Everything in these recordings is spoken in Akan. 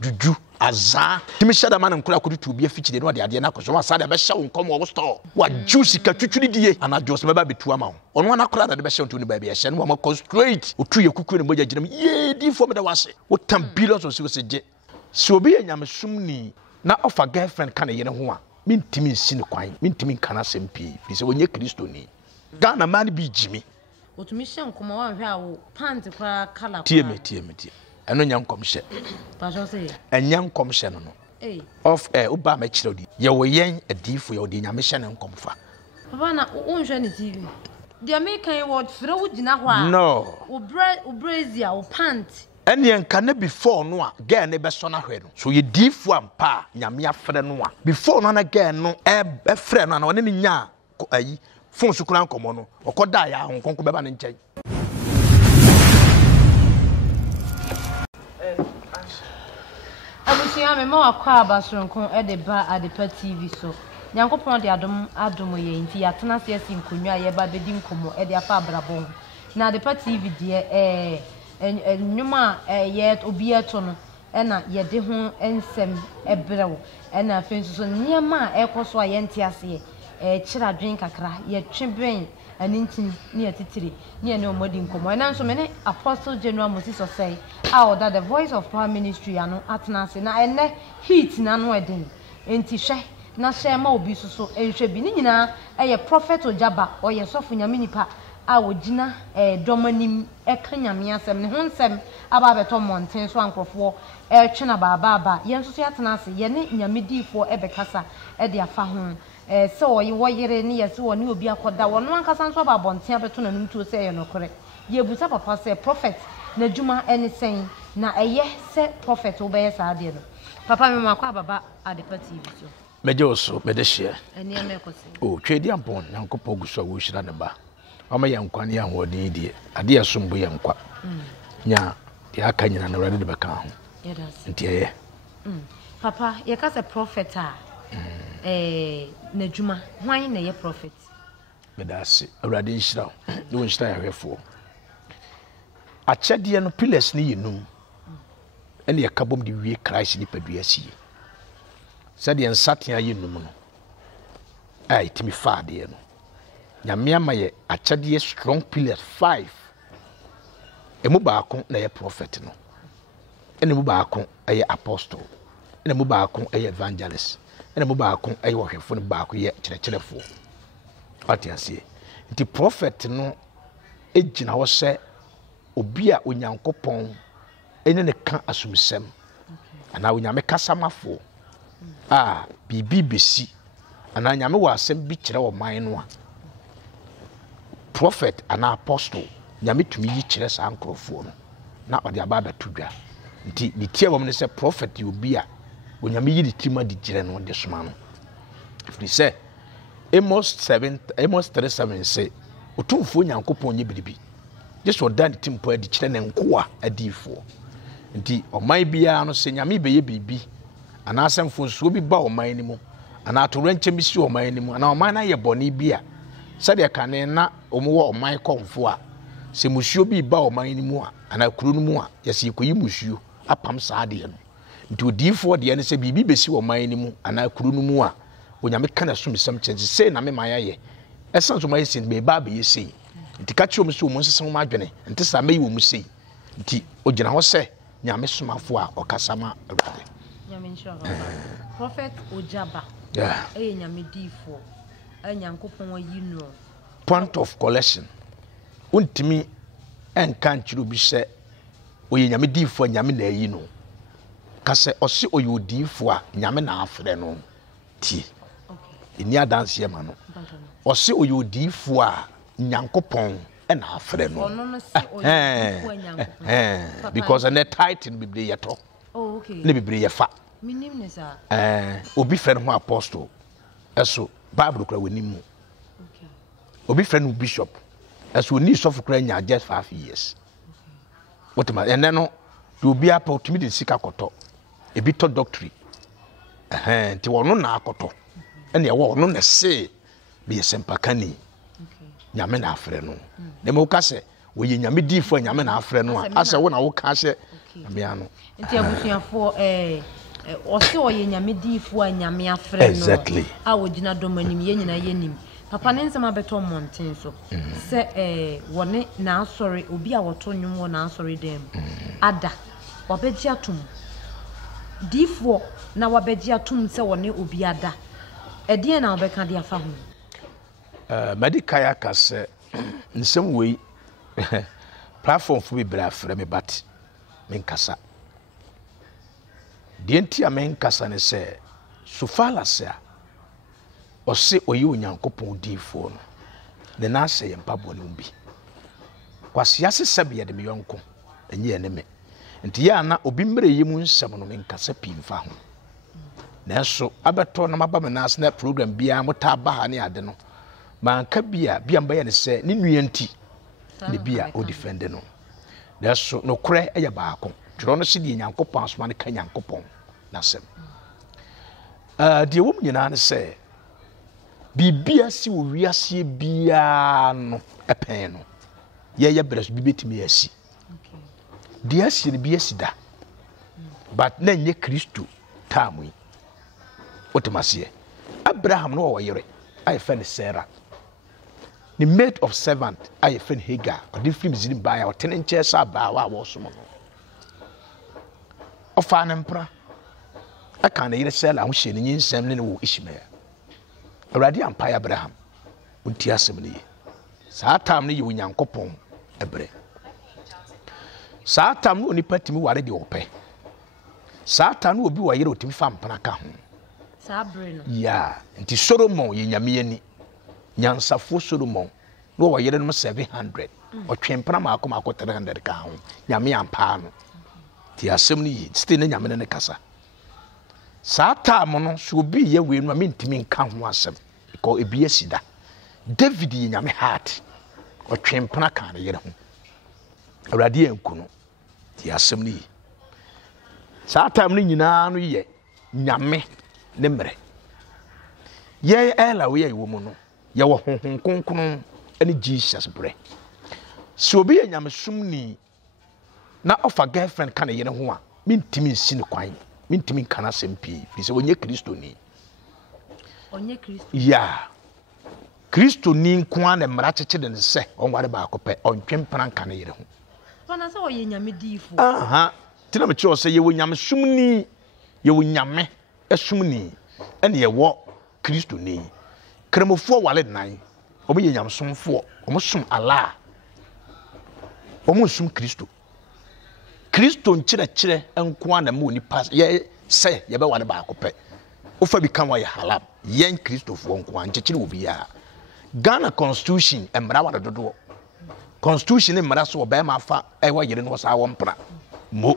juju aza timi shada man nkura kodutu bia fichide no de ade na koso asa de be hye wonkom wo store wa juice ka twitwiri die ana jos me ba betu ama wo ono na kora de be hye wontu ni ba bia hye no ma concentrate otu ye kuku ne moja ginam ye di fo me da wase wo tam billions of se je si obi ye nyamesum ni na offer girlfriend kan ye ne ho a mintimi nsi ne kwan mintimi kana sempi bi se wonye kristo ni Ghana man bi jimi otumi hye nkoma wa hwe a wo pant kwa kala tie eno nya nkom hye pa so say enya nkom hye no of uba ma kire odi ye wo yen adifo ye odi nya me hye ne nkom fa papa na unhwe ne TV the American word frɛ wo gina ho a no wo brazier wo pant ene nka na before no a girl ne be so na hwe no so ye difo ampa nyame afrɛ no a before no na girl no e frɛ no na one ne nya ayi phone su kura nkomo no okoda ya honkonko beba ne nkyɛn abusia me ma wakwa abasronko e de ba Adepa TV so nyankopon de adom ye nti yatena se asi nkonwa ye ba bedi nkomo e de afa abrabon na Adepa TV de nnwuma ye obi eto no e na ye de ho ensem ebrew e na afenso so niema e koso a ye ntiase chira dwen kakra ye twebren anintin ne atitire ne ene omodi nkomo na nso me ne Apostle General Moses Osei that the Voice of Power Ministry ano atenase na ene heat na no eden enti hwe na shema obi so enhwe bi ni nyina eye prophet Ojaba oye sofo nyame nipa a wogina domanim eka nyame asem ne ho nsem aba beto monten so ankrofo twena baba yenso so atenase ye ne nyame difo ebekasa e de afa ho so yi woyere ni yeso woni obi akoda wono ankasa nso ba bonten abeto na numtuo se ye nokore ye busa papa se prophet na djuma eni sen na eye se prophet obeye sa ade no papa me makwa baba Adepa TV so meje oso mede hye eni amekosi twedi ampon nyankopɔ guso wo hyira ne ba ama ye nkwa ne ahodin die ade yesombo ye nkwa nya de aka nyina na wrade de beka ho nti eye papa ye ka se prophet a na djuma hwan na ye prophet medase awrade nhyira wo nhyira ya hwefo achede no pillars ni yinum ene ye kabom de wie Christ ni padua sie sade en satia yinum no ai timi faade no nyame ama ye achede strong pillars 5 emu baako na ye prophet no ene mu baako ye apostle ene mu baako ye evangelist ene mu baako ye wohwefo no baako ye kyerɛkyerɛfo atiasie nti prophet no ejina wo sɛ obi a onyankopɔn ene ne ka asumsem ana onyame kasamafo bibi besi ana nyame wa asem bi kyerɛ wo man no a prophet ana apostle nyame tumi yi kyerɛ sa ankrofo no na ɔde aba batudwa nti ne tie wom ne sɛ prophet obi a onyame yi de tima de kyerɛ no de soma no ifri sɛ Amos 3:7 say otumfo nyankopɔn nye biribi Jesu dan timpo adi kyerɛ ne nkoa adifo nti ɔman bia no sɛ nyame bɛyɛ biribi ana asɛmfo so bi ba ɔman ni mu ana atorankyɛ bi si ɔman ni mu ana ɔman na yɛ bɔne bia sɛdeɛ kane na ɔmo ɔman kɔmfo a sɛ musuo bi ba ɔman ni mu a ana kuro no mu a yɛsɛ yɛkɔyi musuo apam saa deɛ no nti odifo deɛ ne sɛ biribi bɛsi ɔman ni mu ana kuro no mu a onyame kana sumsam kyɛnse sei na me ma yɛ ɛsan so ma yɛsɛ be ba be yɛsɛ nti ka kyerɛ mu sɛ ɔmo nsesɛm ma adwene nti sa meyi wɔ mu sei nti ogyina hɔ sɛ nyame somafo a ɔkasa ma awurade nyame nhyira prophet Ojaba nyame difo nyankopɔn ayi no point of collection untimi enka nkyiro bi sɛ oyɛ nyame difo nyame na ayi no ka sɛ ɔse oyɛ odifo a nyame na afrɛ no tie eni adanse ma no ɔse oyɛ odifo a nyankopɔn na afrɛ no because and the title bible yeto ne bible yefa minim ne sa obi frɛ no apostle eso bible kura wani mu obi frɛ no bishop eso oni sɔfo kura nya just 5 years what ma ene no obi apa otumi de sika kɔtɔ ebi to doctorate nti wono na akɔtɔ ene ɛwɔ no na se be sempakani nyame na afrɛ no na mo ka sɛ woyɛ nyame difo nyame na afrɛ no a asɛ wo na wo ka sɛ amiano nti abusuafo ɔse ɔyɛ nyamediifo a nyame afrɛ no exactly a wɔgyina dɔm anim yɛ nyina yɛnim papa ne nsɛm abɛtɔ mmɔnten so sɛ wɔne naasɔre obi a wɔto nnwom wɔ naasɔre dam ada wabɛgye atom diifoɔ na wabɛgye atom sɛ wɔne obi ada ɛdeɛ na wabɛka de afa ho medikaya ka sɛ nsɛm wei platform fo bebree afrɛ me but menkasa deɛ nti a menkasa ne sɛ sofala sɛ a ɔse ɔyɛ onyankopɔn diifoɔ no ne na asɛ yɛ mpabɔ no bi kwasea se sɛ bɛyɛ de me yɔnko ɛnyɛ ne me nti yɛ ana obi mmerɛ yɛ mu nsɛm no menkasa pii mfa ho nanso abɛtɔ na maba me naase na program biara mota ba ha ne ade no manka bia mbɛyɛ ne sɛ ne nua nti ne bia o defend no nanso no korɛ ɛyɛ baako twerɛ no se deɛ nyankopɔn asoma ne ka nyankopɔn nasɛm deɛ wɔm nyinaa ne sɛ bibia si wo wiase bia no ɛpɛn no yɛyɛ brɛ so bi betimi asi deɛ asi ne bi asi da but na nyɛ Kristo taamu yi otomaseɛ Abraham no wɔ yere ayɛ fɛ ne Sarah the maid of servant ayɛ fɛ ne Hagar ɔde firi Misraim baa ɔte ne nkyɛn sɛ abaa wa wɔsom no ɔfaa ne mpra aka ne yere Sarah ho hyɛ ne nyinsɛm ne wɔ Ishmael Awurade ampa Abraham unti asɛm ne yi saa tam ne yɛ Onyankopɔn ɛbrɛ saa tam no onipa timi ware de ɔpɛ saa tam no obi wɔ yere otimi fa mpana ka ho saa bre no ya nti Solomon yɛ nyame ani nyansafo Solomon no wɔ yere no 700 ɔtwe mpana maako 300 ka ho nyame ampa no ti asɛm ne yi still ne nyame ne kasa saa tam no so obi yɛ we no mentimi nka ho asɛm because ebi asida David yɛ nyame heart ɔtwe mpana ka ne yere ho Awurade enku no ti asɛm ne yi saa tam no nyinaa no yɛ nyame ne mmerɛ yɛ ɛla we yɛ wɔ mu no yɛ wɔ honhom kronkron ne Jesus brɛ so obi yɛ nyame sumni na ɔfa girlfriend ka ne yere ho a mentimi nsi ne kwan mentimi nka na asɛm pii fi sɛ onye Kristo ni ya Kristo ni nko a na mmara kyekye de ne sɛ ɔnware baako pɛ ɔntwe mpana nka ne yere ho pana sɛ ɔyɛ nyame diifo tina me kyerɛ sɛ yɛwɔ nyame sumni yɛwɔ nyame asumni ɛne yɛwɔ Kristo ni kremofoɔ wale nan ɔmo yɛ nyame somfoɔ ɔmo som Allah ɔmo sum Kristo nkyerɛkyerɛ nko a na mo nipa yɛ sɛ yɛbɛware baako pɛ ofa bi kan wa yɛ halal yɛn Kristofoɔ nko a nkyerɛkyerɛ obi ya Ghana constitution mmara wade dodoɔ constitution ne mmara so ɔbɛma afa ɛwɔ yere no saa wɔ mpra mo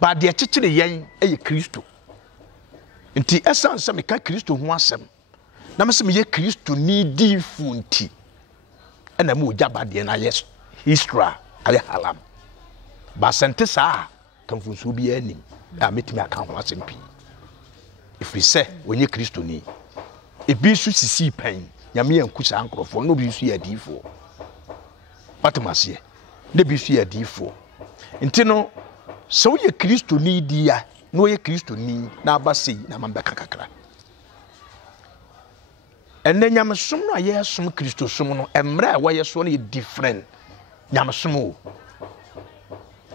ba de kyekyere yɛn ɛyɛ Kristo nti ɛsan sɛ meka Kristo ho asɛm na mesɛ meyɛ Kristo ni diifo nti ɛna mo gya ba de na yɛ history ayɛ halam ba sente saa kamfunso bi anim a metimi aka ho asɛm pii ɛfiri sɛ wɔnyɛ Kristo ni ebi so sisi pan nyame yanku saa nkorɔfoɔ no bi so yɛ diifo Watamaseɛ ne bi so yɛ diifo nti no sɛ woyɛ Kristo ni dia na woyɛ Kristo ni na abasei na mambɛka kakra ɛnɛ nyamesom no a yɛsom Kristo som no ɛmmerɛ a wɔyɛ so no yɛ different nyamesom o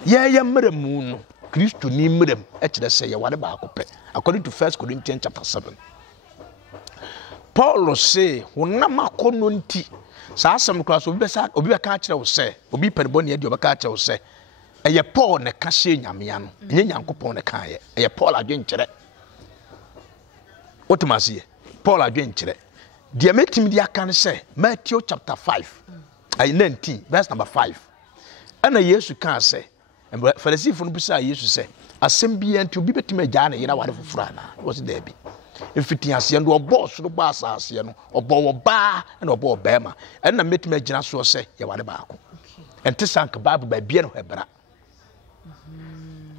yɛyɛ mmerɛ mu no Kristo ni mmerɛ mu ɛkyerɛ sɛ yɛware baako pɛ according to 1 Corinthians chapter 7 Paul say honam akɔnɔ nti saa asɛm kora so obi bɛka akyerɛ wo sɛ obi pɛnebɔ ne adi ɔbɛka akyerɛ wo sɛ ɛyɛ Paul ne ka hyɛ nyamea no ɛnyɛ Nyankopɔn ne kaayɛ ɛyɛ Paul adwenkyerɛ wotomaseɛ Paul adwenkyerɛ deɛ metimi de aka ne sɛ Matthew chapter 5 19 verse number 5 ɛna Yesu kaa sɛ Farisifo no bisa Yesu sɛ asɛm bi nti obi betimi agya ne yera ware foforo ana wɔse daabi mfiti aseɛ no ɔbɔ soro bɔ asase no ɔbɔ wɔ baa na ɔbɔ ɔbɛɛma ɛna metimi agyina so sɛ yɛ ware baako ɛnte sank Bible ba bia no hebra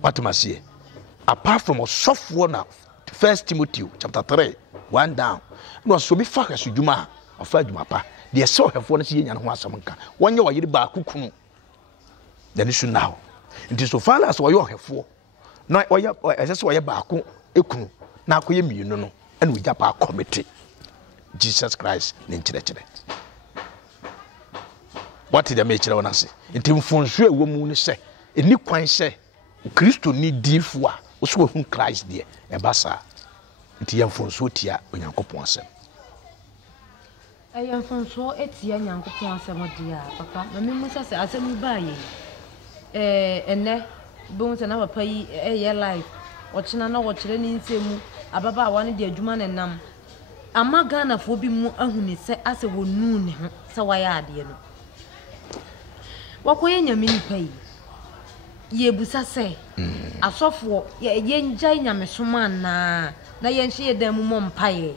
Watamaseɛ apart from ɔsɔfoɔ na 1 Timothy chapter 3 1 down no so bi fa kaso dwuma a ɔfa dwuma pa deɛ sɛ ɔhɛfoɔ no sɛ yɛ nya no ho asɛm nka wɔnyɛ wɔyere baako kunu dani so now nti so far as oyo ohefo na oya esese oya baako ekunu na akoye mienu no ene ogya pa committee Jesus Christ ne nkyerɛkyerɛ what did me kyerɛ wona se nti mfonso ewo mu ne sɛ eni kwan sɛ Kristo ni difo a wo so hu Christ de e basa nti yɛ mfonso tia Onyankopɔn asɛm ɛyɛ mfonso etia Nyankopɔn asɛm de a papa ma me mu sɛ asɛm ba yɛ ene bon se na papa yi ɛyɛ live ɔkyena na wɔkyerɛ ne nsɛmu ababa awa ne de adwuma ne nam ama Ghana fo bi mu ahuni sɛ asɛ wonu ne ho sɛ wayɛ adeɛ no wakoyɛ nyame nipa yi ye busa sɛ asɔfo ye njai nyame soma na yɛnhye yɛ dan mu mpae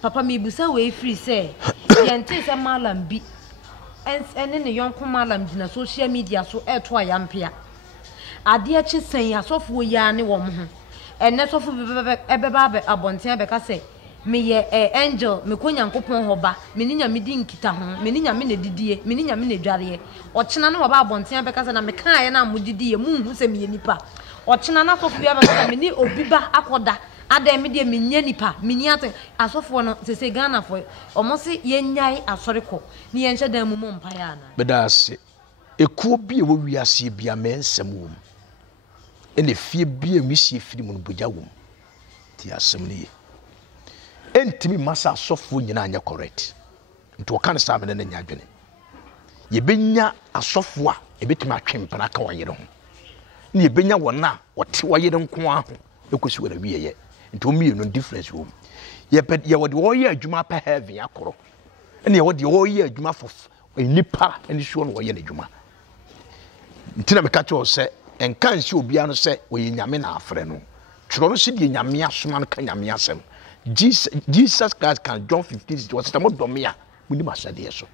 papa me busa we free sɛ yɛnte sɛ malam bi ene ne yɔnko malam gina social media so ɛto ayampia adeɛ kye sɛn asɔfo ya ne wɔ mo ho ene sɔfo ɛbɛba abɔnten bɛka sɛ me ye angel me ko Nyankopɔn hoba me ni nyame di nkita ho me ni nyame ne didie me ni nyame ne dware ɔkyena na wɔba abɔnten bɛka sɛ na me kan ye na modidie mu hu sɛ me ye nipa ɔkyena na sɔfo bia bɛka me ni obiba akoda ada me de me nya nipa me ni ate asɔfo no sese Ghana fo ɔmo se ye nyai asɔre kɔ ni ye nhyɛ dan mu mpae ana bedase ekuo bi e wo wiase bia me nsɛm wom ene fie bi e misie firi mu no bogya wom ti asɛm ne ye entimi masa asɔfo nyina anya correct nti wɔka ne saa me ne nya adwene yebenya asɔfo a ebetimi atwempana ka wɔyere ho ne yebenya wɔna wɔte wɔyere nko aho ekosi wɔ na wieye nti o mienu difference wo ye wɔde wɔyɛ adwuma pa heaven akoro ne ye wɔde wɔyɛ adwuma fo nipa ani so no wɔyɛ n'adwuma nti na meka kyerɛ sɛ enka nsi obia no sɛ wɔyɛ nyame na afrɛ no tworo no se de nyame asoma no ka nyame asɛm Jesus Christ can John 15 was tamo domia muni masade so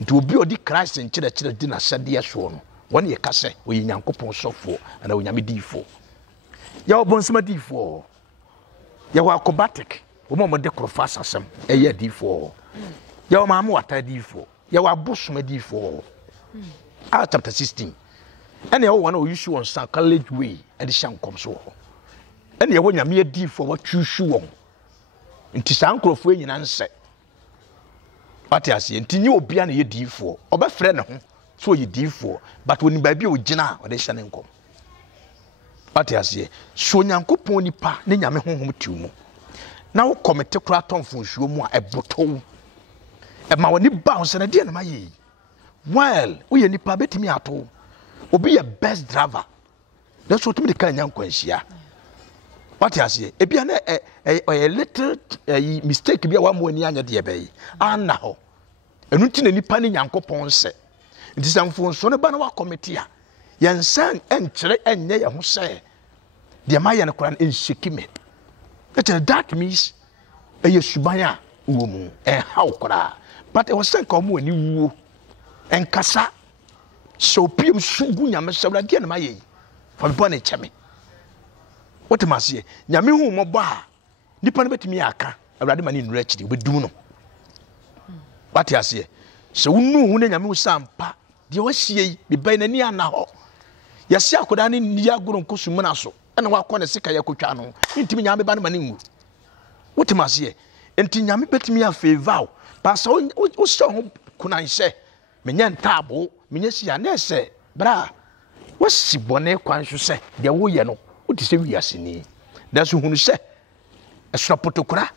nti obi odi Christ nkyerɛkyerɛ di na sade so no wɔn yɛ ka sɛ wɔyɛ Nyankopɔn sɔfo ana onyame difo ya obonsema difo ya wa acrobatic wo mo de krofas asɛm ɛyɛ difo ya wo maamo wata difo ya wa bosoma difo chapter 16 ɛna ɛwɔ wɔn a oyi show on San College way ɛde hyɛ nkɔm so hɔ ɛna ɛwɔ nyame difo wa twuhwu wɔn nti saa nkrofo nyina nsɛ pati ase nti nyi obia na ye difo obɛfrɛ ne ho so ye difo but woni ba bi ogina ɔde hyɛ ne nkom pati ase so Nyankopɔn nipa ne nyame honhom tiw mu na wo komite kura tonfo nsuo mu a ɛbotow ma woni ba ho sɛ na de na maye well wo ye nipa betimi ato obi ye best driver that's what me kan nyankwanhia what you say ebia na a little mistake bia wa mo ani anya de ebe ana ho enu nti na nipa ne Nyankopɔn sɛ nti samfo so ne ba na wa committee a yensan enkyere enye ye ho sɛ de ma ye ne kora ensheki me that means suban a wo mu ha kora but e was say ka mo ani wuo enkasa so piem sugu nyame sɛbra de na ma ye fa bi bɔ ne kyeme what masiye nyame hu mo ba nipa no betimi aka awrade mani nura chiri obedum no what yasiye se wonu hu na nyame hu sampa de wahie bi bai nani ana ho yase akoda ne ni agoro nkosumu na so na wakɔ ne sika yakotwa no ntimi nyame ba no mani nwu what masiye enti nyame betimi afavor pa so o so ho kunanhye menya ntabo menya sia na ese bra wasi bone kwan so se de wo ye no oti se wiase ni da so hunu se esura potokura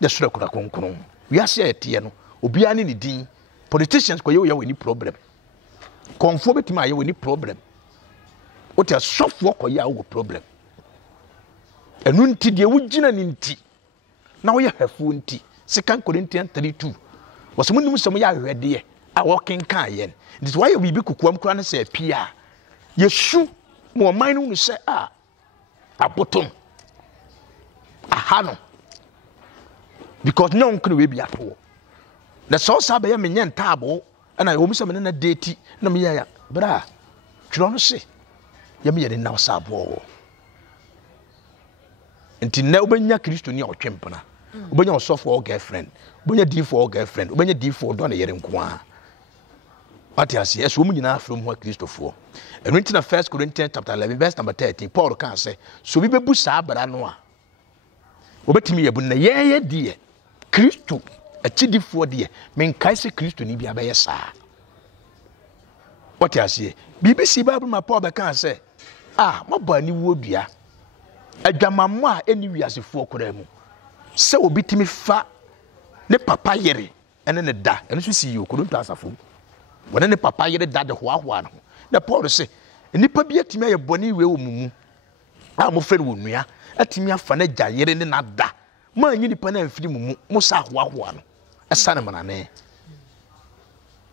de sura kura konkron wiase ete no obi ani ni din politicians ko ye we ni problem konfo betima ye we ni problem oti asofo ko ye wo problem enu nti de wo gina ni nti na wo ye hafo nti 2 Corinthians 3:2 waso munnim som ye ahwede ye a wo kenkan ye this why we be kukuam kura na se pia yesu mo man no se a abotom ahano because no nkunu we bia to na so sa be ye menye ntabo na wo musa me na date na me ya bra twiro no se ye me ye na sa abo enti na obenya Kristo ni otwempena obenya osofo or girlfriend obenya D4 girlfriend obenya D4 do na yere nko a What you see, as woman enough from what Christopher. And written in 1 Corinthians chapter 11, verse number 13, Paul can say, so we be busa, but I know. Obet me a bunna, yea, dear. Christo, a chidi for dear, men kaisi Christo ni be a sa. What you see, BBC Bible, my Paul can say, ah, my boy, you would ya. A jamama, any as a four coremu. So be me fa, ne papa yere, and then a da, and you see you couldn't pass a fool. When any papa yere da the one. The Paul say, nipa bi atimi aye boni we omumu a mo fere wonua atimi afane jayere ne nada ma anyi nipa na amfiri mumu mo sa hoahoa no esane manane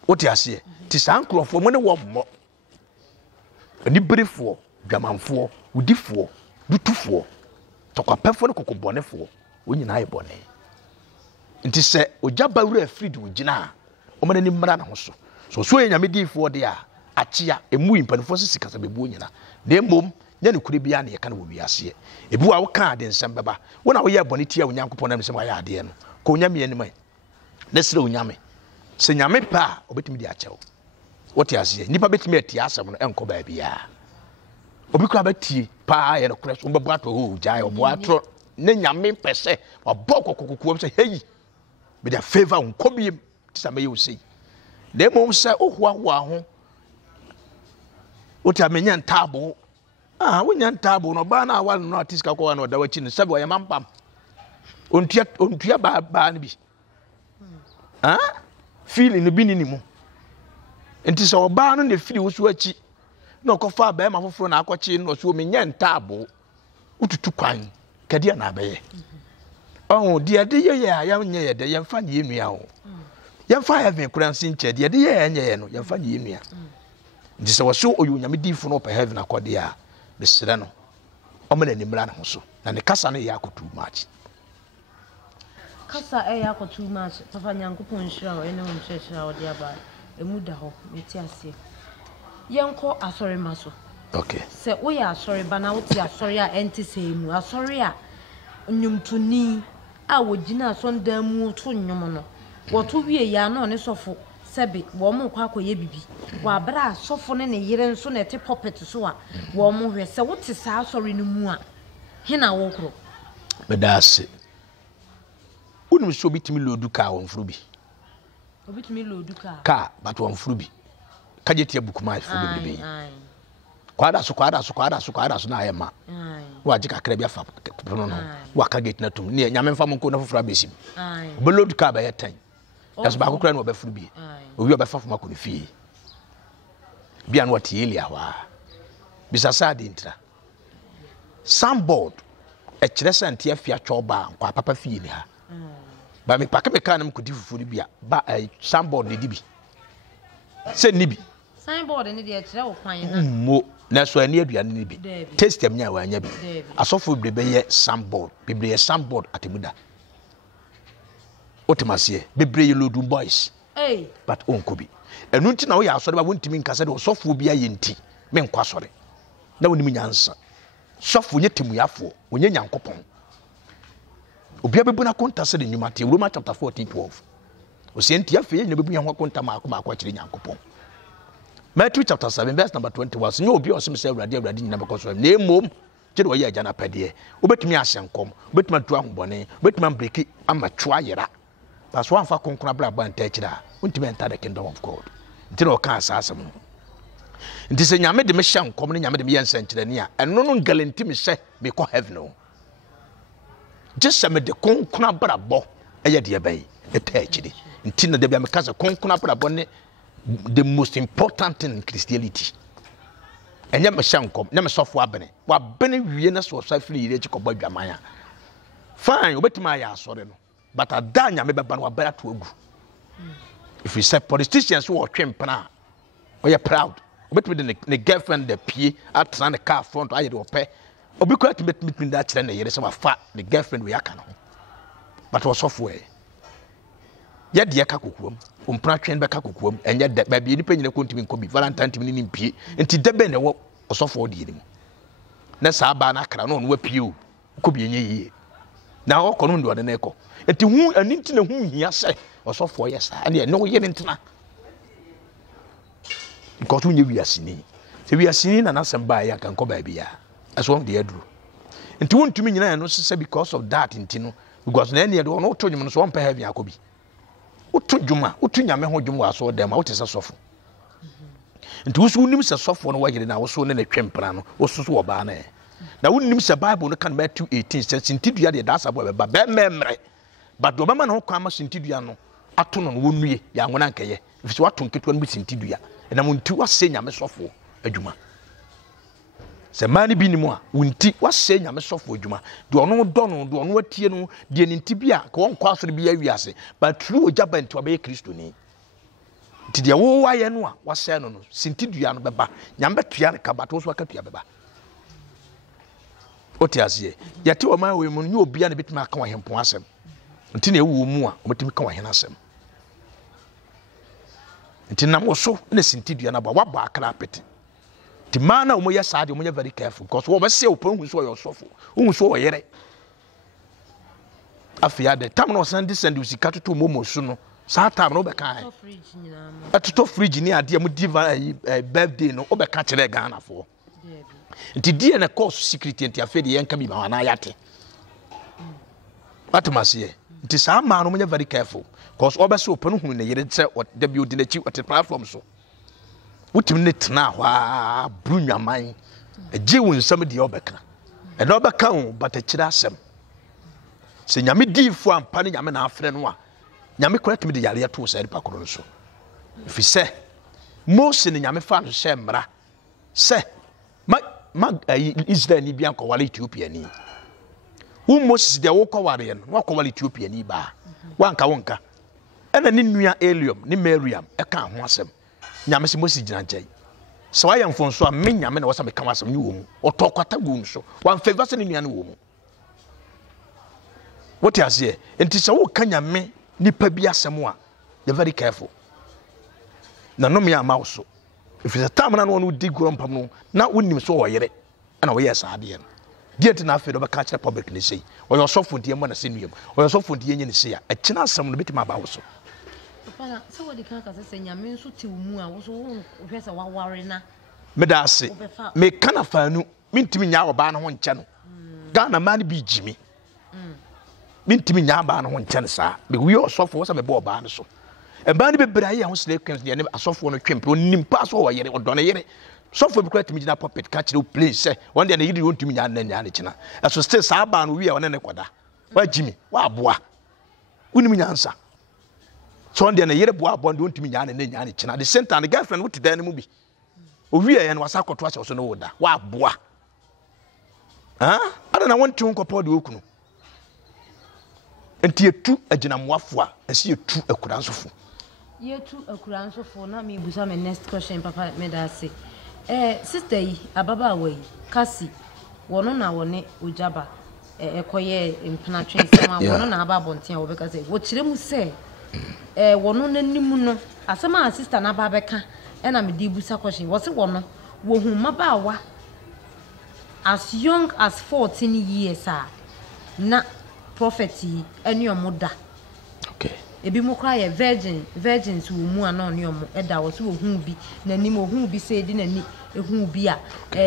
oti ase ti sankrofo mo ne wo mo ani berefo dwamanfo udifo dutufo tokwapefo ne kokobonefo wonyina aye bone nti se ojaba wura afiri de ogina o ma ni mmara na ho so enyame difo de a achia emu impanifo sika sabebu nyina na emom nya ne kure bia na ye kana wo wiase ebi wa wo ka ade nsem beba wo na wo ye bone tia onyankopon na nsem aye ade no ko onyame ani mai na sire onyame se nyame pa obetimi di achew wote ase nipa betimi atia asem no enko ba bia obi kura betie pa ye no kure so bebo ato ho jai obo atro ne nyame pese obokokokoko se hey be the favor unko biem tisame ye wo sei na emom se ohuahoa ho Oti amenya ntabo wonya ntabo no ba na awal no atiska kwa na odawachi ne sabe oya mampam ontua ba ne bi feeling no bi ni mu enti so oba no ne fili wosu achi na okofa ba ma foforo na akwachi no so menya ntabo ututu kwan kade na abaye de ye ya nye ye de ye mfa nye nua o ye mfa heaven kuransi nche de ye nye ye no ye mfa nye nua This was so you nyame difo no per heaven akode a be sere no o me na nimra na ho so na ne kasa no ya too much kasa ya too much papa nyankopon hira o ene mo hira o de aba emu da ho meti ase yenko asori maso okay se wo ya asori bana wo ti asori a enti se emu asori a nnwumtoni a wo gina asondan mu to nnwom no wo to wie ya na ne sofo Sebi, woman kwako ye bibi. Wa bra sofo ne yere nso na te puppet so a wo mo hwe se wote saa sori no mu a hena wo kro. Bedase. Unum so bitimi lodu ka won furu bi. Obitimi lodu ka but won furu bi. Ka je tie bukuma furu bi bi. Kwada so na ayema. Wa je kakra bi afa no no. Wa ka gate na tum. Ne nyame mfa mo nko na foforo abesim. Be lodu ka ba ye tan. That's ba kokra no be furu bi. Obi obefa foma ko ne fie bia no wati elia wa bisasa de ntra sandboard e kire sante afia twoba kwa papa fie ni ha ba me paka me kan am kodi fufuri bia ba sandboard ne dibi se ni bi sandboard ne de kire wo kwan na mo na so ani aduane ne bi taste am nya wa anya bi asofo brebe ye sandboard bebre ye sandboard atemuda otimase bebre ye lodum boys but onkobi enu nti na wo ya asore ba wontimi nkasa de osofo bia ye nti me nkwa sore na woni munyansa sofo nye temuyafo onye nyankopon obia bebu na konta se de nyumate Roma chapter 14:12 osie nti afi nye bebu nyanwa konta ma akwa kire nyankopon Matthew chapter 7 verse number 21 nye obi osim se awurade nyina bekoso na emom kire wo ye agya pede obetumi ahyenkom obetumi atu ahobone obetumi ambreki amatwa yera. That's one for concrete brand techida. Until enter the kingdom of God. Until can assassin. It is a yammed the mission coming in Yammed Century near, and no guarantee me say, because heaven. Just some of the concrete brabo, a dear bay, a techidi. Until the because a concrete brabone, the most important thing in Christianity. And yet, my shankom, never software benny. What Benny Vienna was safely electrical boy Gamaya. Fine, obey my ass, sorry. But a danya me beba no better to ogu. If we say politicians who are twempana, we are proud. But with the girlfriend the pie at the car front I do pay. Or be quite meet that children the years of fat the girlfriend we are canon. But was software. Yet the kakukum, train back kakukum, and yet that baby independent accounting could be Valentine to me in pie, and to the bend or software dealing. That's our banner canon whip you could be in ye. Now all common do an echo. And to whom an internet whom he has said, or so 4 years, and yet no yen intena. because when you be a sini, so we are seeing an answer by a can come by beer as one the Edru. And to want to me, I know, say because of that in Tino, because any other one told you one per heavy Jacobi. What told Juma, what to Yamaho Juma saw them out as a soft. And to whom names a soft one way in our son and a champion or so a banner. Now, wouldn't names a Bible can bear 2:18 says in Tidia, that's about bad memory. But the woman who comes in Tidiano, Aton won me, young one anke, if it's what to get one with in Tidia, and I'm to was saying I'm a soft a Juma. Say, money be more, wouldn't was saying I'm a soft for Juma. Do I know Donald, do I know what you know, the Intibia, go on quite to be a yase, but true job and to obey Christoni. Tidia, oh, I know, was saying on Sintidiano Baba, Yamba Tiana Cabatos Wakapia Baba. What is ye? Yet to my women, you will be a bit more come him possum. Until you will more, what you come and asem. Until now, also, in a Sintidiana, but what back carpet. The man of my side, you are very careful, because what was so open who saw your sofa, who saw a yere. After the time of Sunday, send you see cut to Momo Suno, Satam no Becca. At to fridge near dear Mudiva a birthday no over catch a Ghana for. Nti die na course secret nti afedi yen ka bi ma na yate atomase nti sa ma no me very careful cause obeso open hu na yere se the build na chi at platform so wutim ne tena hwa brunwaman age won nsam de obeka e na obeka hu but a kira asem se nyame difo ampa ne nyame na afre no a nyame correct me de yare to se pa koro so fi se Mose ne nyame fa no she mra se Israel ni bian ko wale Ethiopia ni. Moses de wo ko ware no, wo ko wale Ethiopia ni ba. Wonka. Ena ni nua Elium ni Miriam e ka ho asem. Nyame se Moses gina nkyai. So wa yamfo so a me nyame na wo sa me ka asem ni wo mu. Otokwata gu so. Wan favor se ni nua no wo mu. What you say? Enti se wo ka nyame nipa bi asem a, you very careful. Na no me ama wo so. If it's a time na no dig grump no na wonim so oyere na we yes ade no diet na afi do be catch public ni say o yo sofo die mo na senuam o yo sofo die nye ni say a kina asem no betima ba wo so papa so what the kan ka say nyame nso te mu a wo so wo hwe say wa ware na me da ase me kana fa nu mintimi nya wo ba na ho nche no Ghana man bi jimi mintimi nya ba na ho nche no sa be we yo sofo wo say me bo ba na so e ba ni bebre ayi ho slave camps de ne asofo no twempe onim pa so wo yere odone yere sofo bi kwati mi gina puppet ka kire place say one day na yiri wontumi nya na nya ne kina eso still sa ba no wi a wona ne koda wa jimi wa aboa unim nyansa so one day na yere boa aboa de wontumi nya na nya ne kina the center and the girlfriend would dan mu bi o wi e na wasa koto ase so no woda wa aboa ada na wontu nkopo de okunu enti etu aginamwafo a ese etu akuransofo yetu akuransofo na me busa me next question papa me da say sister yi ababa awai kasi wono na wone ojaba ekoye implantation sama wono na aba bonten wo beka say wo kire mu say wono nanim no asema sister na ba beka na me di busa question wo se wono wo hu mabawa as young as 14 years na prophecy eni omoda okay ebi mo kra ye virgins wo mu ana oni omo eda wo so wo hu bi nanim wo hu bi say di nani ehu bi a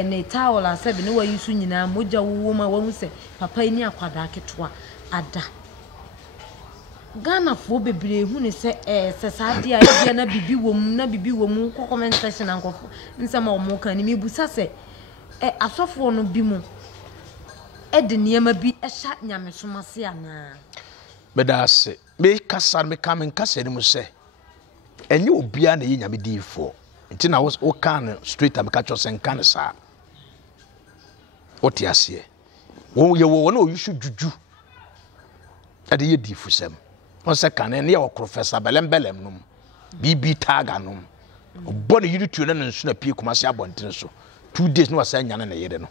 ne towel asabi ne wa yusu nyina moja wo ma wo mu se papa ni akwada ketwa ada Ghana fo bebre hu ne se se saade a bia na bibi wo mu ko comment section ankofo nsema o mo kan ni mi busa se asofo no bi mu de niema bi sha nyamesomase ana bedase me kasa me kamen kasa ni mu se enye obia na ye nyame difo nti na wo kan straight am catch us en kan sa oti ase wo ye wo na oyusu juju ade ye difo sem won se kan ne ye wo professor belembelem num bibi taga num obone yiri tuo na nsu na pie kuma se abonten so 2 days no wasa nyane na yede no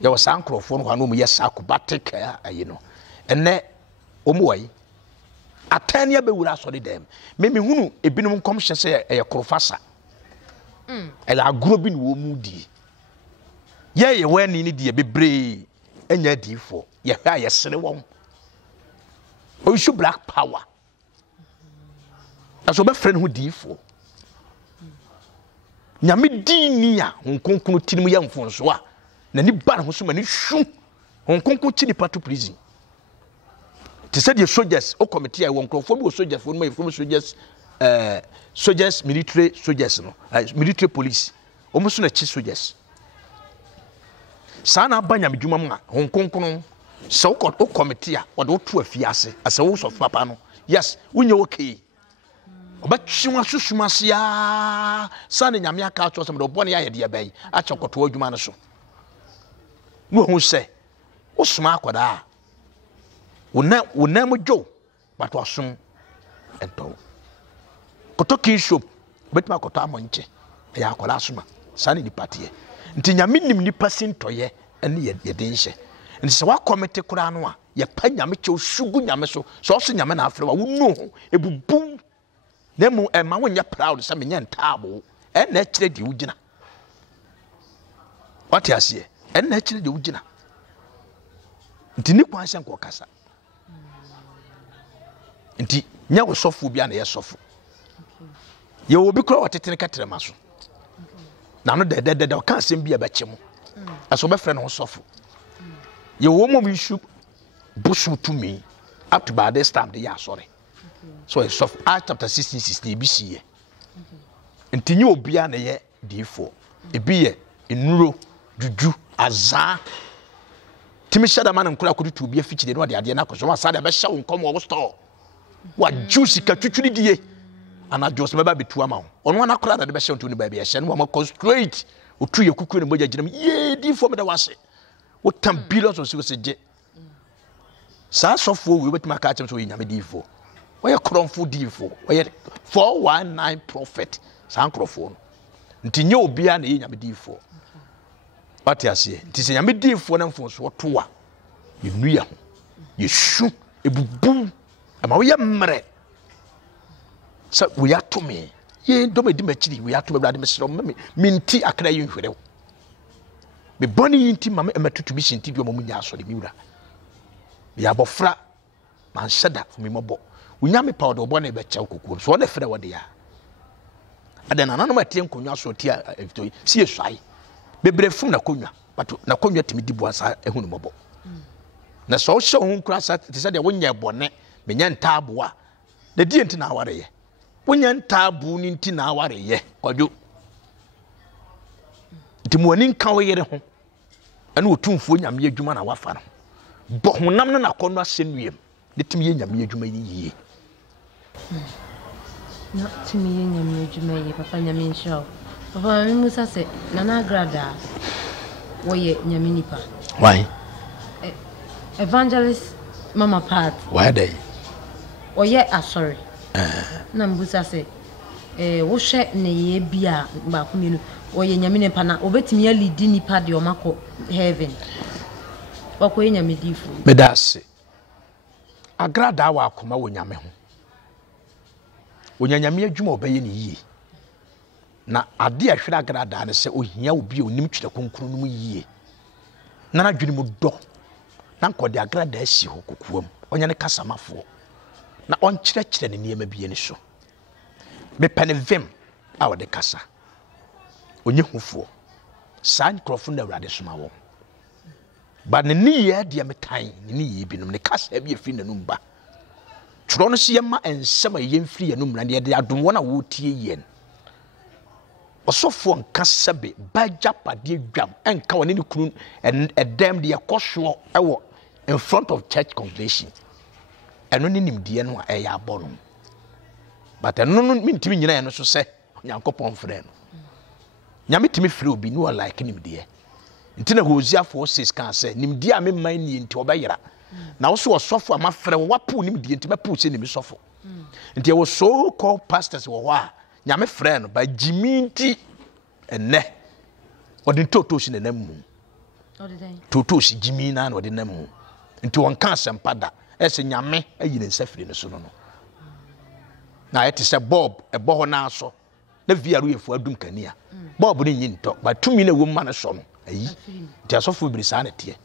ye wo san krofo no hanu mu yes acrobatic ayi no enne omuwai atania be wura so de dem me hunu ebinum nkom hye se eye krofasa ela agro bi no mu di ye wani ni die bebre enya difo ye hwa ye sere won o issue black power aso be friend who difo nyame dini a honkonkon tinim ya mfonso a na ni ba ho so ma ni hwu honkonkon chi nipa to prison te said the soldiers o committee I won crofo bi soldiers for no from soldiers soldiers military soldiers no military police o so na chi soldiers sana ba nyame dwuma mu a honkonkon so o committee a o do to afiase asa wo so papa no yes unye okay obatwa susuma sia sana nyame aka to so me bone ya yede bai a chekoto adwuma no so wo hu se wo suma akoda wona mo jo but wasum ento koto kinshop betima koto amonche ya akola asuma sana ni patie nti nyame nim ni pasin toye ene ye den hye nti se wa komite kura no a ye pa nyame che osugu nyame so so nyame na afre wa wonu ho ebubu na mu ema wonya proud se menye ntaabo ene kire di ugina wati ase ene kire di ugina nti ni kwan hye kasa nti nya wo sofo bia na ye sofo ye obi kura watetene katere maso na no de o kan asem bia be kyemu aso be frɛ no sofo ye wo mo issue busu to me up to by this time the year sorry so it's of Acts chapter 16 BC nti nye obia na ye D4 ebi ye enuro juju azaa timi shada man nkura kodutu bia fichide no de na koso asa de be hye wonkom wo store wa juice ka twitwiri die ana jos meba betu ama ono na kura de be hye ntuni ba bia hye no ma concentrate otu ye kuku ne moja ginam ye D4 me da wase wo tam billions of se je sa sofo we betima ka chem so nyame D4 we kronfo D4 we 419 prophet sa nkrofo no nti nye obia na ye nyame D4 wati ase nti se nyame D4 na mfonso to a ye nuya ho ye hwu ebubu ama we ye mre sa we atome ye do di machiri we atome blade mesro minti akra ye nhwerew me boni yinti mama ematutu bi shinti bi omo nya asore miwura ya bofra man shada me mobo unyame pa odo bo na be cha kokuo so na fere wode ya adana nanu matie nkonwa so tia evitoi si eswai bebrefum na konwa but na konwa timi di buasa ehunu mobo na so hye ho nkura sa te se de wonya bone menya ntaabo a na die nti na aware ye wonya ntaabo ni nti na aware ye kwadwo ntimuani nka wo yere ho ene otumfuo nyame adwuma na wafa no bo honam na konwa senuem ne timi ye nyame adwuma yi na timi ye nyame adwuma yi papa nyame nshaw papa mi musa se nana grada wo ye nyame nipa why evangelist mama part why dey o ye asori na mbusa se wo hwe ne ye bia ba ko mienu o ye nyame nipa na obetimi ya lead nipa de o mako heaven wako ye nyame difu medase agrada wa akoma wo nyame ho onyanyame adwuma obeye ne yie na ade ahwere agrada ne se ohia obi onim twere konkuru no mu yie na na dwene mu do na nkode agrada asi ho kokuam onya ne kasamafo na onkyerɛkyerɛ ne niema bie ne so me pane vem a wode kasa onye hufo san krofo na awrade soma wo ba ne niye de metan ne niye binom ne kasa bi afi nanum ba tworo no se yema ensem a yemfiri yanum na de adom wona wo tie yen osofo nkasa be bajapade dwam enka woni ne kunu edem de yakoso ewo in front of church congregation eno ne nimdie no a eya aboro but eno no mintimi nyina ye no so se nyankopon frɛ no nyame timi frɛ obi no like nimdie ntina Hosea 4:6 kan say nimdie a memman ni nti obeyera na wo so osofo ama frɛ wo wapo nimdie nti mapo se nimi sofo nti wo so called pastors wo ho a nyame frɛ no ba jiminti enne odi totosi ne namu totosi jimina na odi namu nti won kan sempada ese nyame ayi ne nsafiri ne so no na yete se bob ebo ho na so na viaru yefu adum kania bob ne nyinto ba tumi na wo ma ne so no ayi nti asofo birisa na tie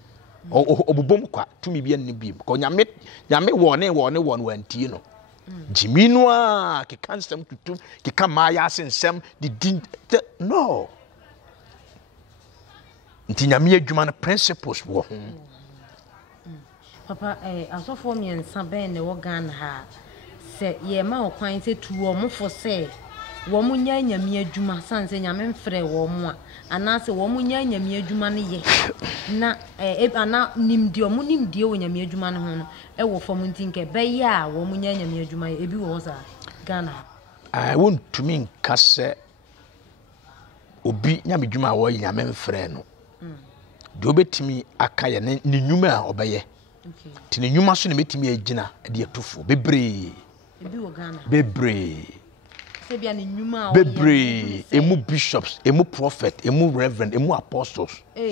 obubom kwa tumi bia ne biem ko nyame wo ne wantie no Jiminua ki kan stem tutu ki kan maya sensem di din no nti nyame adwuma no principles wo ho papa asofo mi ensa ben ne wo Ghana ha se ye ma okwan se tu wo mo fo se wo mo nya nyame adwuma sanse nyame mfrɛ wo mo a ana se wo mo nya nyame adwuma ne ye na ana nimdi o mo nimdi wo nyame adwuma ne ho no wo fo mo ntinke be ya wo mo nya nyame adwuma ye ebi wo sa Ghana I want to mean kase obi nyame adwuma wo nyame mfrɛ no de obetimi aka ye ne nnwuma a obeye ti ne nnwuma so ne metimi agina de atufo bebre ebi wo Ghana bebre se bia ne nnwuma a bebre emu bishops emu prophet emu reverend emu apostles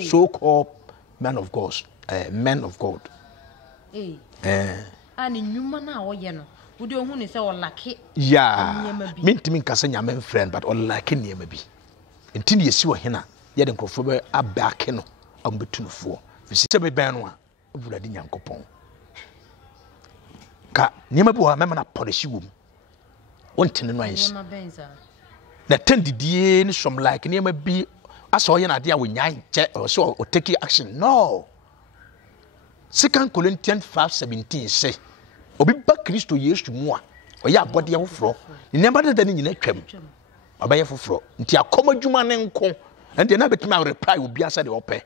so called men of God ani nnwuma na wo ye no wo de ohun ne se wo lake mentimi nkasa nyame friend but all lake niema bi enti ne yesi wo hena ye de nkrofo be abake no ambetunufo fisi se be ban no a obulade nyankopon ka niema bi wo mema na polish wom wontene no ayes na tendidie ni some like niema bi aso ye na de a wo nyan che so o take action no 2 Corinthians 5:17 say obi ba Kristo Yesu mu a oya abode ye foforo niema de ne nyina twam obaye foforo nti akomadwuma ne nko ende na betimi a reply obi asa de opɛ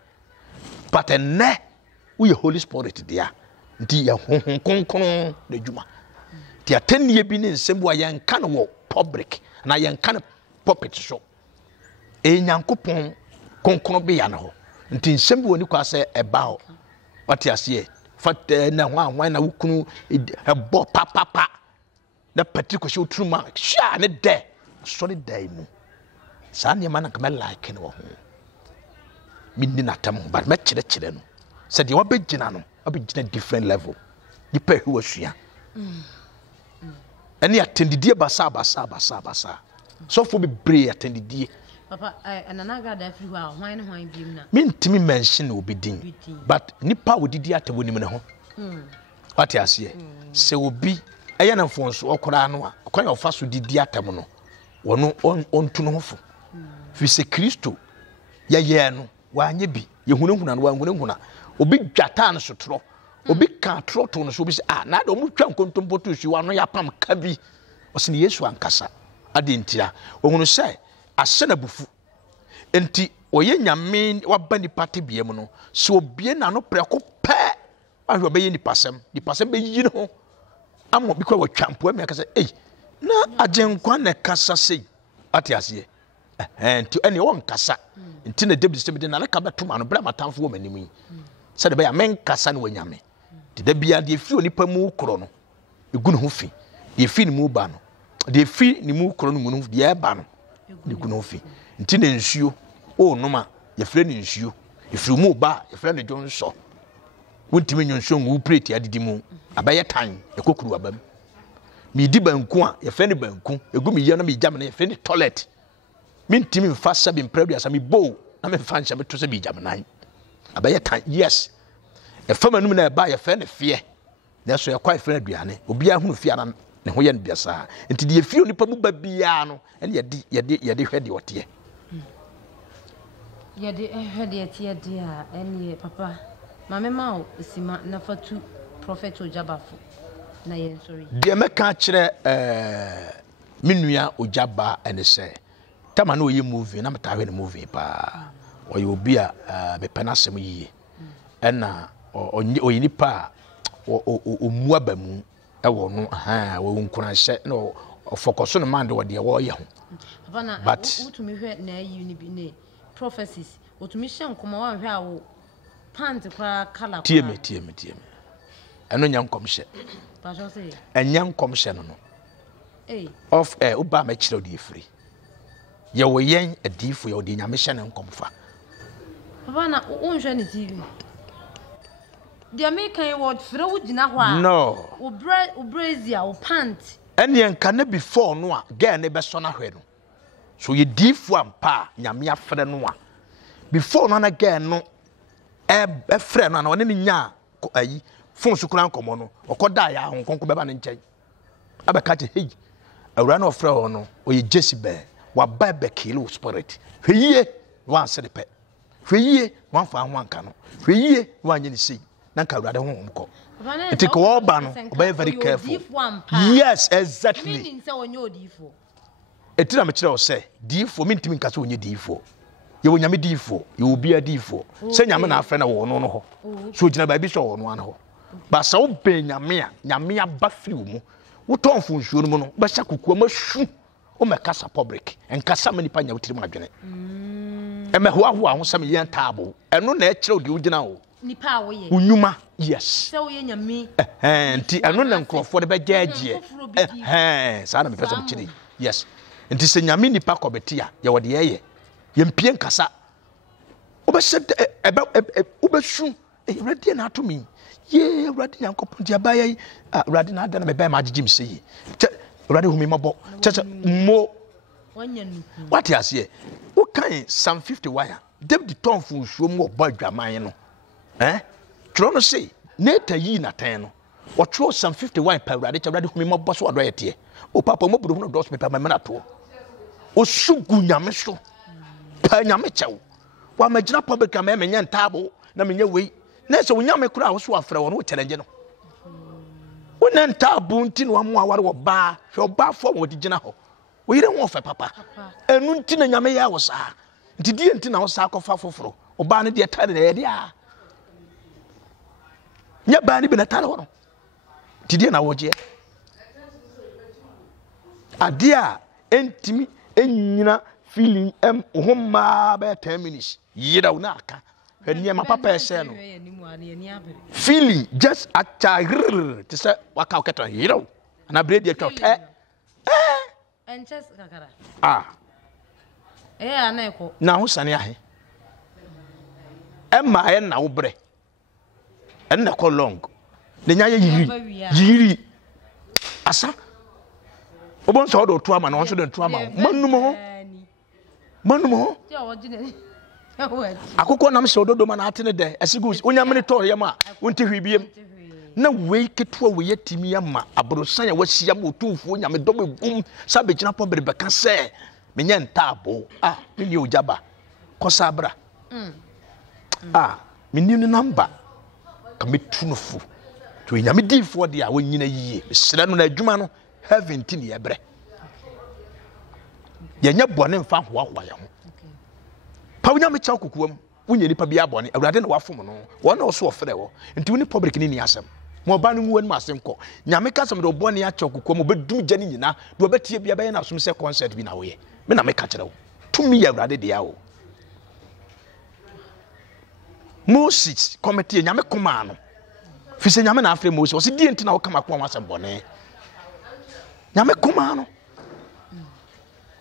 but enne we Holy Spirit dia nti ya honhon konkon na dwuma ti atanie bi ne nsem wa yan kan wo public na yan kan puppet so enyankopon konkon be ya na ho nti nsem bi woni kwa se eba ho wati ase fat na ho anwan na wukunu ebo papa na patriko shi otruma sha ne de so ne dai mu sa ne ma na ka like ne wo ho minni natam but me kire no se de wabegina no abegina different level ni pa hu asua ani attendidie basa so for be brave attendidie papa anana ga da free wa hwan ne hwan biem na mentimi mention obi din but nipa wodidi atabo nim ne ho what you say se obi eye na mfonso okora no a kwan ofa so didi atamo no wono ontu no hofo fi se Kristo ye no wanye bi ye hunahuna no wanhunahuna obi dwata no sotro obi ka troto no so obi se na do mu twa nkontompoto su wano ya pam ka bi osene Yesu ankasa ade ntia ohunu se asena bufu enti oye nyame waba ni pate biem no so obie na no preko pe ahwe be ye ni pasem be yi no amo bi kwa watwampo am yakasa na agenkwa na kasa sei ate ase enti ene won kasa enti na David se be na ka betoma no bra matamfo wo manim yi se de be ya men kasa no wanyame de bia de fi onipa mu kro no egu ne ho fi de fi ni mu ba no de fi ni mu kro no mu no de ba no de gu no fi nti na nsuo o noma ye fre ni nsuo ye fre mu ba ye fre ne jonso wontimi nyonso ngu plate adidi mu abaye tan ekokuru abam mi di banku a ye fre ne banku egu mi ye na mi jam na ye fre ne toilet mintimi mfa sabi mpredua sa mi bow na me fa nche me to se bi jam nan abaye tan yes e fama num na e ba ye fre ne fie na so ye kwa fre aduane obi ahunu fie na ne ho ye ne biasa enti de fie onipa mu ba bia no ene ye de hwede ote ye de hwede tie dia ene papa mame ma o sima na fatu prophet Ojabafo na ye sorry de meka kire minua Ojaba ene se tama na oyi movie na meta hwe ne movie pa oyi obi a be penasem yiye ena oyini pa omu abamu ewo no wo nkuna hye na focus no man de wo de wo ye ho papa na utumi hwe na ayi ni bi ne prophecies utumi hye nkoma wa hwe a wo pant kwa kala kwa tie me eno nyankom hye pa so say enyankom hye no of uba ma kire odi free ye wo yen adifo ye odi nyame hye ne nkomfa papa na unhwe ne TV the American word fro gina ho a no brazier o pant ene enka na before no a girl ne be so na hwe no so ye difo ampa nyame afre no a before no na girl no e frɛ no na one ne nya ayi phone so kura nkomo no okoda ya honkonko beba ne nkyɛn abɛka hey awura no ofra ho no oye Jezebel wa ba kill spirit hweyie wan se de pe hweyie wan fa ho anka no hweyie wan nye ne sei na nka awura de ho mko it ko oba no be very careful. Yes, exactly. Meaning say onye odifo etira me kire o say difo me ntimi nka so onye difo ye wo nyame difo ye obi adifo se nyame na afre na wo no ho so gina ba bi so wo no an ho ba sa wo be nyame a nyame aba firi wo mu wo tonfo nsuo no mu no ba sha kokuo mashu o mekasa public enkasa manipa nya wotiri mu adwene ho ho sam ye ntabo eno na e kire odi wo gina wo nipa wo ye unyuma. Yes, se wo ye nyame nti eno na nkrofo de be gyagie sa na me pesa me kire. Yes, nti se nyame nipa kobeti a ye wode ye yempie nkasa obehye obeshu ewrade na atomi ye ewrade yankopon dia baye ewrade na ada na me ba ma agigim seyi ewrade humi mabo cheche mo wanya nuku what you say wo kan Psalm 51 David tonfo nsuo mu obo adwaman no tro no say neta yi na tan no wo tro Psalm 51 pa ewrade humi mabo so odo yete o papa mo buru no dos me pa me na to o sugu nyame so pa nyame chew wa magina public am me nya ntabo na me nya wei na se wonyame kura wo so afra wo no challenge no wona ntabo nti no amu aware wo ba hwe oba fo wo digina ho wo yire ho ofa papa enu nti na nyame ya wo sa nti die nti na wo sa akofa foforo oba ne de tare na ye dia nya ba ne bi na tare ho no nti die na wo je adia entimi enyina feeling homa be 10 minutes yida una aka hwani ma papa ese no feeling just atagr to say waka oketa yida na bread e twot enches kakara aneko na ho sane ahe emma aye na wo bre enna ko long ne nya yiri asa obon so do to ama na won so do to ama manum ho akoko nam se ododo ma na atene de esigu onyamene to yema wonte hwibiem na wei ketua we yatimi ama abrosan ya wasia ma otumfu onyame do begum sabe gina pobre beka se menye ntabo meni ojaba kosabra meni ni number ka metunufu to onyame difo de a wonyina yie mesra no na adwuma no heaven tin ye bre yenya bone mfa hoahoa ya ho pa wonyame cha kokuwam wonya nipa bia bone awurade na wafom no wona oso ofre wo nti woni public ni asem mo ba no mu wani asem ko nyame ka sem de bone ya cha kokuwam obedum gya ni nyina de obetie bia be na asom se concert bi na wo ye me na me ka kire wo tumi ya awurade de ya wo Moses committee nyame koma no fi se nyame na afre Moses o se die nti na wo kama ko asem bone nyame koma no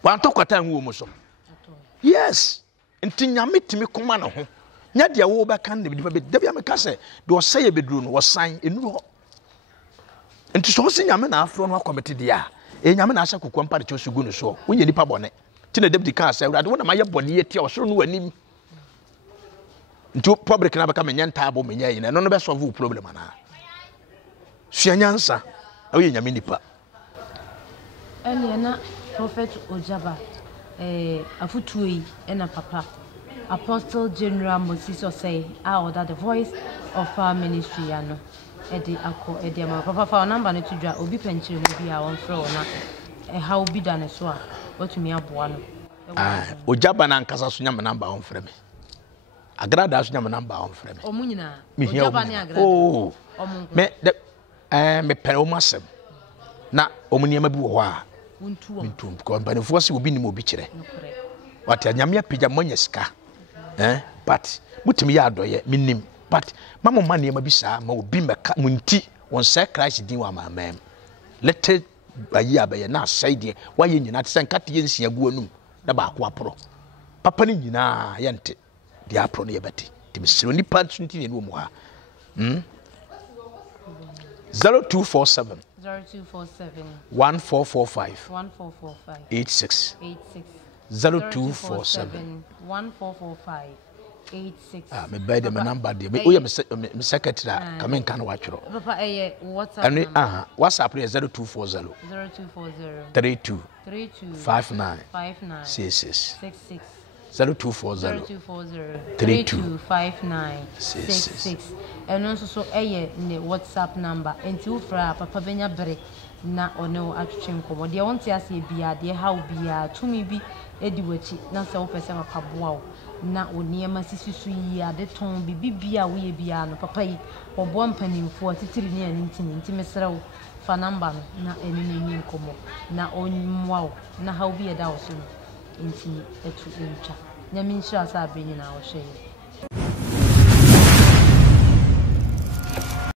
wanto kwata nwu mu so yes nti nyame timi koma no ho nya de wo ba kan de bi da bia me ka se de o saye bedru no wo san enu ho nti so se nyame na afro no committee dia nyame na asha kokwa mpa de chosugu no so wonye nipa bone ti na David ka se urade wona maye bone ye tia osoro no wanim nti public na baka menya ntabo menya yin no be solve problem ana suanyansa awe nyame nipa na Prophet Ojaba afutuyi ena papa Apostle General Moses Osei order the voice of our ministry ano edi akọ edi ama papa fa number no tudwa obi penchire mu bia won frɛ ona ha obi da ne so a watumi aboa no Ojaba na nkasa so nyame number won frɛ me agrada so nyame number won frɛ me omunyina Ojaba ne agrada me pere o masem na omuniema bi wo ho a untu ko banefo se obi ni mo bi kire wati anyame apija monya sika but mutimi ya adoye minim but mama mane ma bi saa ma obi meka munti won say Christ din wa mamam let bayi abaye na aside waye nyina te senkate ye nsia gu anum na ba ko apro papa ni nyina ye nte dia apro no ye beti te misiro ni pant nti ne no mu ha 0247 1445 86 0247 1445 86. Me by the number there. Me oya me secretary come in kan watchro. Papa WhatsApp. Ani WhatsApp is 0240 32 59 66 0240 32 59 66. And also so ne WhatsApp number. Enti wo fra papa benya bere na ono atwetwe nkomo. De wonte ase bia de how bia tumi bi edi wachi na se wo pese mapaboa wo. Na oniema sisusu yi ade ton bibia wo ye bia no papa yi obo mpanimfo titiri ne nti mesra wo fa number no na enini nkomo na onmwa wo na how bia da wo so nti etu entwa nyame nhyira sa abenyi na wo hwe